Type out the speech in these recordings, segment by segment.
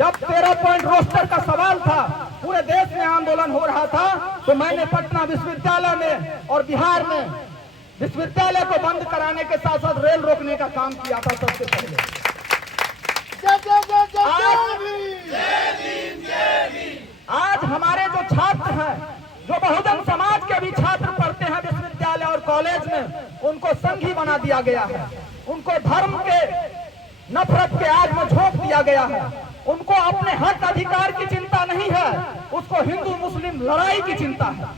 जब 13 point roster का सवाल था, पूरे देश में आंदोलन हो रहा था, तो मैंने पटना विश्वविद्यालय में और बिहार में विश्वविद्यालय को बंद कराने के साथ साथ रेल रोकने का काम किया था सबसे पहले। आज हमारे जो छात्र हैं, जो बहुजन समाज के भी छात्र पढ़ते हैं विश्वविद्यालय और कॉलेज में, उनको संघी बना दिया गया है। उनको धर्म के नफरत के आग में झोंक दिया गया है। उनको अपने हक अधिकार की चिंता नहीं है, उसको हिंदू मुस्लिम लड़ाई की चिंता है।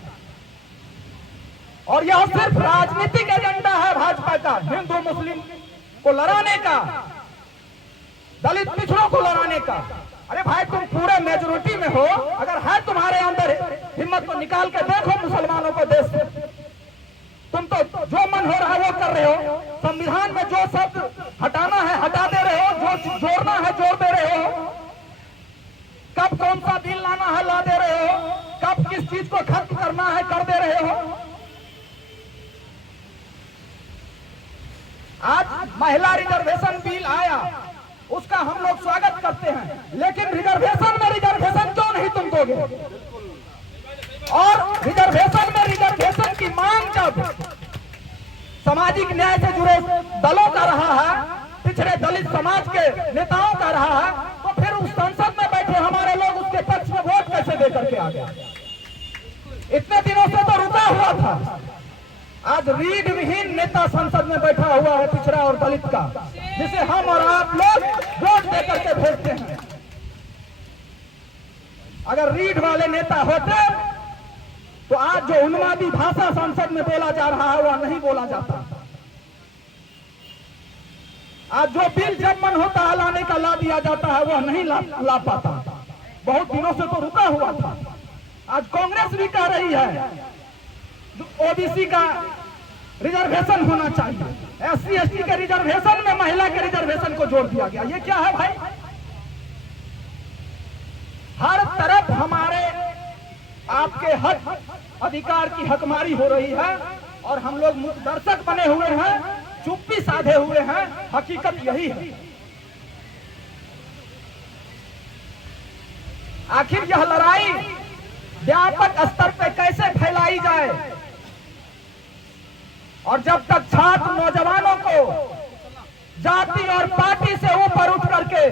और यह सिर्फ राजनीतिक एजेंडा है भाजपा का, हिंदू मुस्लिम को लड़ाने का, दलित पिछड़ों को लड़ाने का। अरे भाई, तुम पूरे मेजोरिटी में हो, अगर है तुम्हारे अंदर हिम्मत तो निकाल के देखो मुसलमानों को देश से। तुम तो जो मन हो रहा है वो कर रहे हो। संविधान में जो शब्द हटाना है हटा दे रहे हो, जो जोड़ना है जोड़ दे रहे हो। कब कौन सा बिल लाना है ला दे रहे हो, कब किस चीज को खत्म करना है कर दे रहे हो। आज महिला रिजर्वेशन बिल आया, उसका हम लोग स्वागत करते हैं, लेकिन रिजर्वेशन में रिजर्वेशन क्यों नहीं तुम दोगे? और रिजर्वेशन में रिजर्वेशन की मांग जब सामाजिक न्याय से जुड़े दलों का रहा है, पिछड़े दलित समाज के नेताओं का रहा है, तो फिर उस संसद में बैठे हमारे लोग उसके पक्ष में वोट कैसे दे करके आ गया? इतने दिनों से तो रुका हुआ था। आज रीढ़ विहीन नेता संसद में बैठा हुआ है पिछड़ा और दलित का, जिसे हम और आप लोग वोट दे करके भेजते हैं। अगर रीढ़ वाले नेता होते तो आज जो उन्मादी भाषा संसद में बोला जा रहा है वह नहीं बोला जाता। आज जो बिल जब मन होता है लाने का ला दिया जाता है, वह नहीं ला पाता। बहुत दिनों से तो रुका हुआ था। आज कांग्रेस भी कह रही है ओबीसी का रिजर्वेशन होना चाहिए, एससी एसटी के रिजर्वेशन में महिला के रिजर्वेशन को जोड़ दिया गया। ये क्या है भाई? हर तरफ हमारे आपके हक अधिकार की हकमारी हो रही है और हम लोग दर्शक बने हुए हैं, चुप्पी साधे हुए हैं। हकीकत यही है। आखिर यह लड़ाई व्यापक स्तर पर कैसे फैलाई जाए? और जब तक छात्र नौजवानों को जाति और पार्टी से ऊपर उठ करके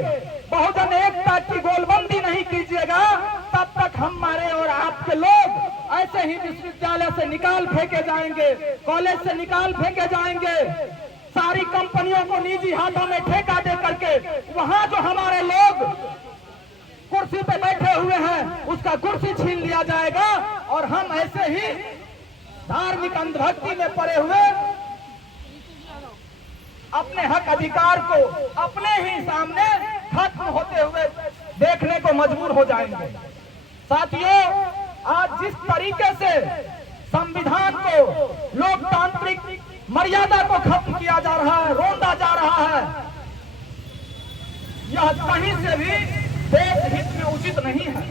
बहुजन एकता की गोलबंदी नहीं कीजिएगा, तब तक हमारे और आपके लोग ऐसे ही विश्वविद्यालय से निकाल फेंके जाएंगे, कॉलेज से निकाल फेंके जाएंगे। सारी कंपनियों को निजी हाथों में ठेका दे करके वहां जो हमारे लोग कुर्सी पे बैठे हुए हैं उसका कुर्सी छीन लिया जाएगा। और हम ऐसे ही धार्मिक अंधभक्ति में पड़े हुए अपने हक अधिकार को अपने ही सामने खत्म होते हुए देखने को मजबूर हो जाएंगे। साथियों, आज जिस तरीके से संविधान को, लोकतांत्रिक मर्यादा को खत्म किया जा रहा है, रोंदा जा रहा है, यह कहीं से भी देश हित में उचित नहीं है।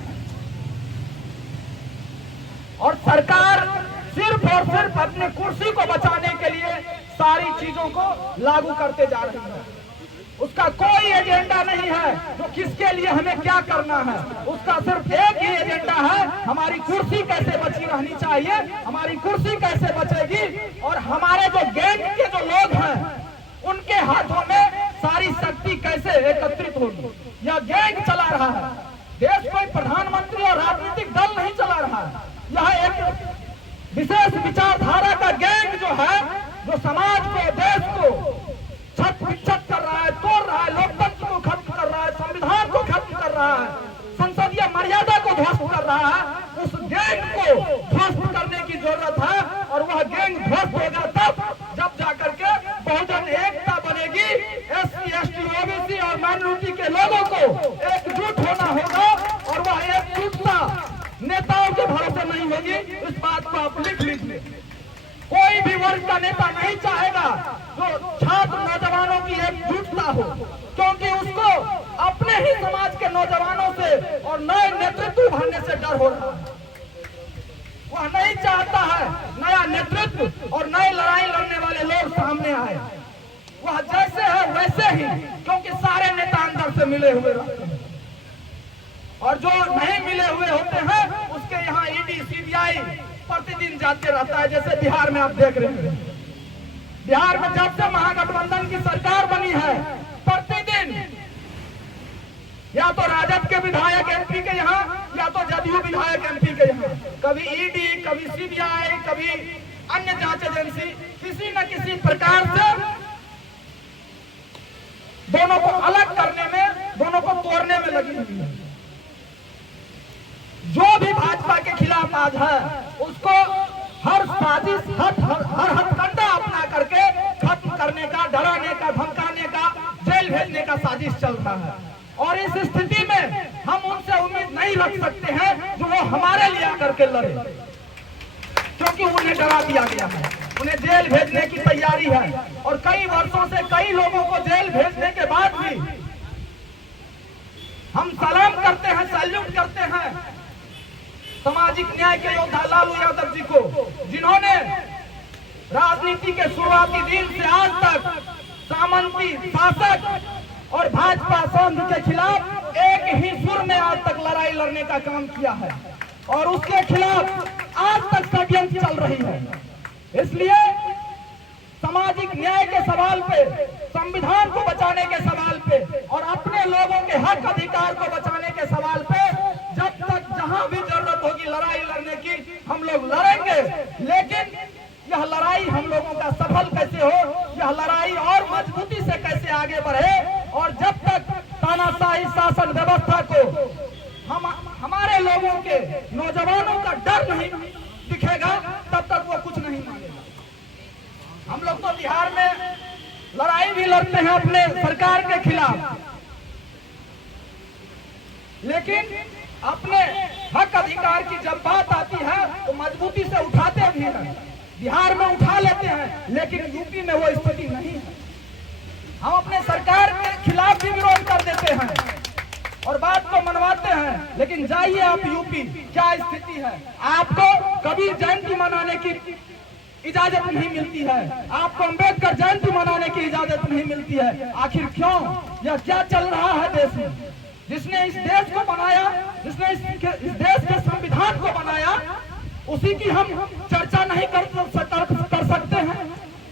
और सरकार सिर्फ और सिर्फ अपनी कुर्सी को बचाने के लिए सारी चीजों को लागू करते जा रही है। उसका कोई एजेंडा नहीं है जो किसके लिए हमें क्या करना है। उसका सिर्फ एक ही एजेंडा है, हमारी कुर्सी कैसे बची रहनी चाहिए, हमारी कुर्सी कैसे बचेगी। और हमारे जो गैंग के जो लोग हैं उनके हाथों में सारी शक्ति कैसे एकत्रित होगी। यह गैंग चला रहा है देश। कोई प्रधानमंत्री और राजनीतिक दल नहीं चला रहा है। यह एक विशेष विचारधारा का गैंग जो है, जो समाज को, देश को छत विच्छत कर रहा है, तोड़ रहा है, लोकतंत्र को खत्म कर रहा है, संविधान को खत्म कर रहा है, संसदीय मर्यादा को ध्वस्त कर रहा है। उस गैंग को ध्वस्त करने की जरूरत है। और वह गैंग ध्वस्त होगा तब जब जाकर के बहुजन एकता बनेगी। एससी एसटी ओबीसी और माइनॉरिटी के लोगों को एकजुट होना होगा। और वह एकजुटता नेताओं के भरोसे नहीं होगी। इस बात को आप लिख लीजिए। कोई भी वर्ग का नेता नहीं चाहेगा जो छात्र नौजवानों की एकजुटता हो, क्योंकि उसको अपने ही समाज के नौजवानों से और नए नेतृत्व उभरने से डर हो रहा है। वह नहीं चाहता है नया नेतृत्व और नई लड़ाई लड़ने वाले लोग सामने आए। वह जैसे है वैसे ही, क्योंकि सारे नेता अंदर से मिले हुए रहते हैं। जो नहीं मिले हुए होते हैं उसके यहाँ ईडी सीबीआई प्रतिदिन जाते रहता है। जैसे बिहार में आप देख रहे हैं, बिहार में जब से महागठबंधन की सरकार बनी है, प्रतिदिन या तो राजद के विधायक एमपी के यहाँ या तो जदयू विधायक एमपी के यहाँ, कभी ईडी, कभी सीबीआई, कभी अन्य जांच एजेंसी किसी न किसी प्रकार से दोनों को अलग करने में, दोनों को तोड़ने में लगी हुई है। जो भी भाजपा के खिलाफ आज है उसको हर साजिश, हर हथकंडा अपना करके खत्म करने का, डराने का, धमकाने का, जेल भेजने का साजिश चल रहा है। और इस स्थिति में हम उनसे उम्मीद नहीं रख सकते हैं जो वो हमारे लिए आकर के लड़े, क्योंकि उन्हें डरा दिया गया है, उन्हें जेल भेजने की तैयारी है। और कई वर्षों से कई लोगों को जेल भेजने के बाद भी हम सलाम करते हैं, सैल्यूट करते हैं सामाजिक न्याय के योद्धा लालू यादव जी को, जिन्होंने राजनीति के शुरुआती दिन से आज तक सामंती शासक और भाजपा संघ के खिलाफ एक ही सुर में आज तक लड़ाई लड़ने का काम किया है और उसके खिलाफ आज तक षड्यंत्र चल रही है। इसलिए सामाजिक न्याय के सवाल पे, संविधान को बचाने के सवाल पे और अपने लोगों के हक अधिकार को बचाने के सवाल पे जब तक जहां भी जरूरत होगी लड़ाई लड़ने की, हम लोग लड़ेंगे। लेकिन यह लड़ाई हम लोगों का सफल कैसे हो, यह लड़ाई और मजबूती से कैसे आगे बढ़े, और जब तक तानाशाही शासन व्यवस्था को हमारे लोगों के, नौजवानों का डर नहीं दिखेगा, तब तक वो कुछ नहीं मानेगा। हम लोग तो बिहार में लड़ाई भी लड़ते हैं अपने सरकार के खिलाफ, लेकिन अपने हक अधिकार की जब बात आती है तो मजबूती से उठाते भी हैं। बिहार में उठा लेते हैं, लेकिन यूपी में वो स्थिति नहीं है। हम अपने सरकार के खिलाफ भी विरोध कर देते हैं और बात को मनवाते हैं, लेकिन जाइए आप यूपी, क्या स्थिति है। आपको कभी जयंती मनाने की इजाजत नहीं मिलती है, आपको अंबेडकर जयंती मनाने की इजाजत नहीं मिलती है। आखिर क्यों? यह क्या चल रहा है देश में? जिसने इस देश को बनाया, जिसने इस देश के संविधान को बनाया, उसी की हम चर्चा नहीं कर सकते हैं,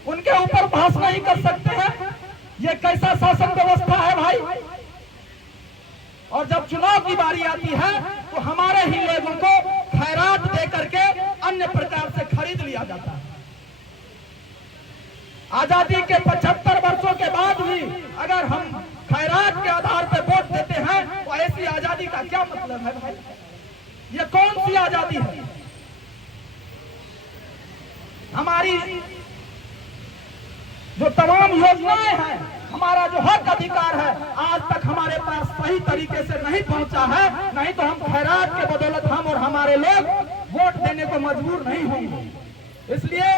उनके ऊपर बहस नहीं कर सकते हैं। ये कैसा शासन व्यवस्था है भाई? और जब चुनाव की बारी आती है तो हमारे ही लोगों को खैरात दे करके अन्य प्रकार से खरीद लिया जाता है। आजादी के 75 वर्षों के बाद भी अगर हम खैरात के आधार पर वोट देते हैं तो ऐसी आजादी का क्या मतलब है भाई? ये कौन सी आजादी है? हमारी जो तमाम योजनाएं हैं, हमारा जो हक अधिकार है, आज तक हमारे पास सही तरीके से नहीं पहुंचा है। नहीं तो हम खैरात के बदौलत हम और हमारे लोग वोट देने को मजबूर नहीं होंगे। इसलिए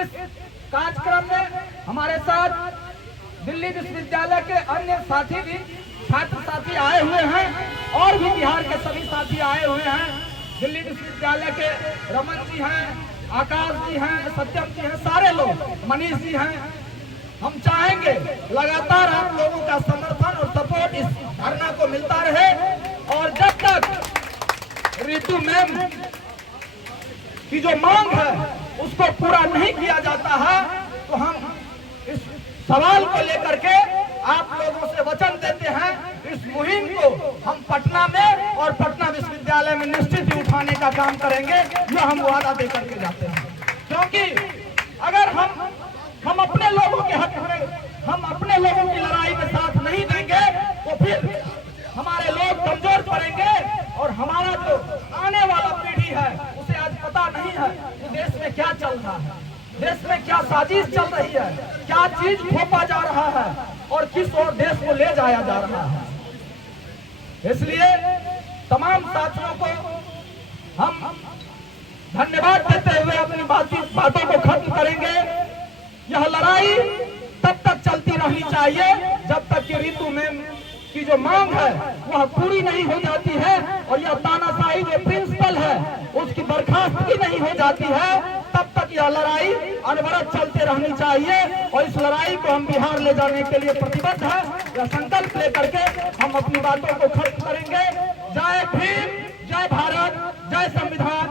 इस कार्यक्रम में हमारे साथ दिल्ली विश्वविद्यालय के अन्य साथी भी, छात्र साथी आए हुए हैं और भी बिहार के सभी साथी आए हुए हैं। दिल्ली विश्वविद्यालय के रमन जी हैं, आकाश जी हैं, सत्यम जी हैं, सारे लोग, मनीष जी हैं। हम चाहेंगे लगातार आप लोगों का समर्थन और सपोर्ट इस धरना को मिलता रहे, और जब तक रितु मैम की जो मांग है उसको पूरा नहीं किया जाता है तो हम इस सवाल को लेकर के आप लोगों से वचन देते हैं, इस मुहिम को हम पटना में और पटना विश्वविद्यालय में निश्चित ही उठाने का काम करेंगे। यह हम वादा दे करके जाते हैं, क्योंकि अगर हम अपने लोगों के हक में, हम अपने लोगों की लड़ाई में साथ नहीं देंगे तो फिर हमारे लोग कमजोर पड़ेंगे और हमारा जो आने वाला पीढ़ी है उसे आज पता नहीं है कि देश में क्या चल रहा है, देश में क्या साजिश चल रही है, क्या चीज थोपा जा रहा है और किस ओर देश को ले जाया जा रहा है। इसलिए तमाम साथियों को हम धन्यवाद देते हुए अपनी बातों को खत्म करेंगे। यह लड़ाई तब तक चलती रहनी चाहिए जब तक कि रितु मैम की जो मांग है वह पूरी नहीं हो जाती है और यह तानाशाही जो प्रिंसिपल है उसकी बर्खास्तगी नहीं हो जाती है, तब तक तक यह लड़ाई अनवरत चलते रहनी चाहिए और इस लड़ाई को हम बिहार ले जाने के लिए प्रतिबद्ध है। यह संकल्प लेकर के हम अपनी बातों को खत्म करेंगे। जय भीम, जय भारत, जय संविधान।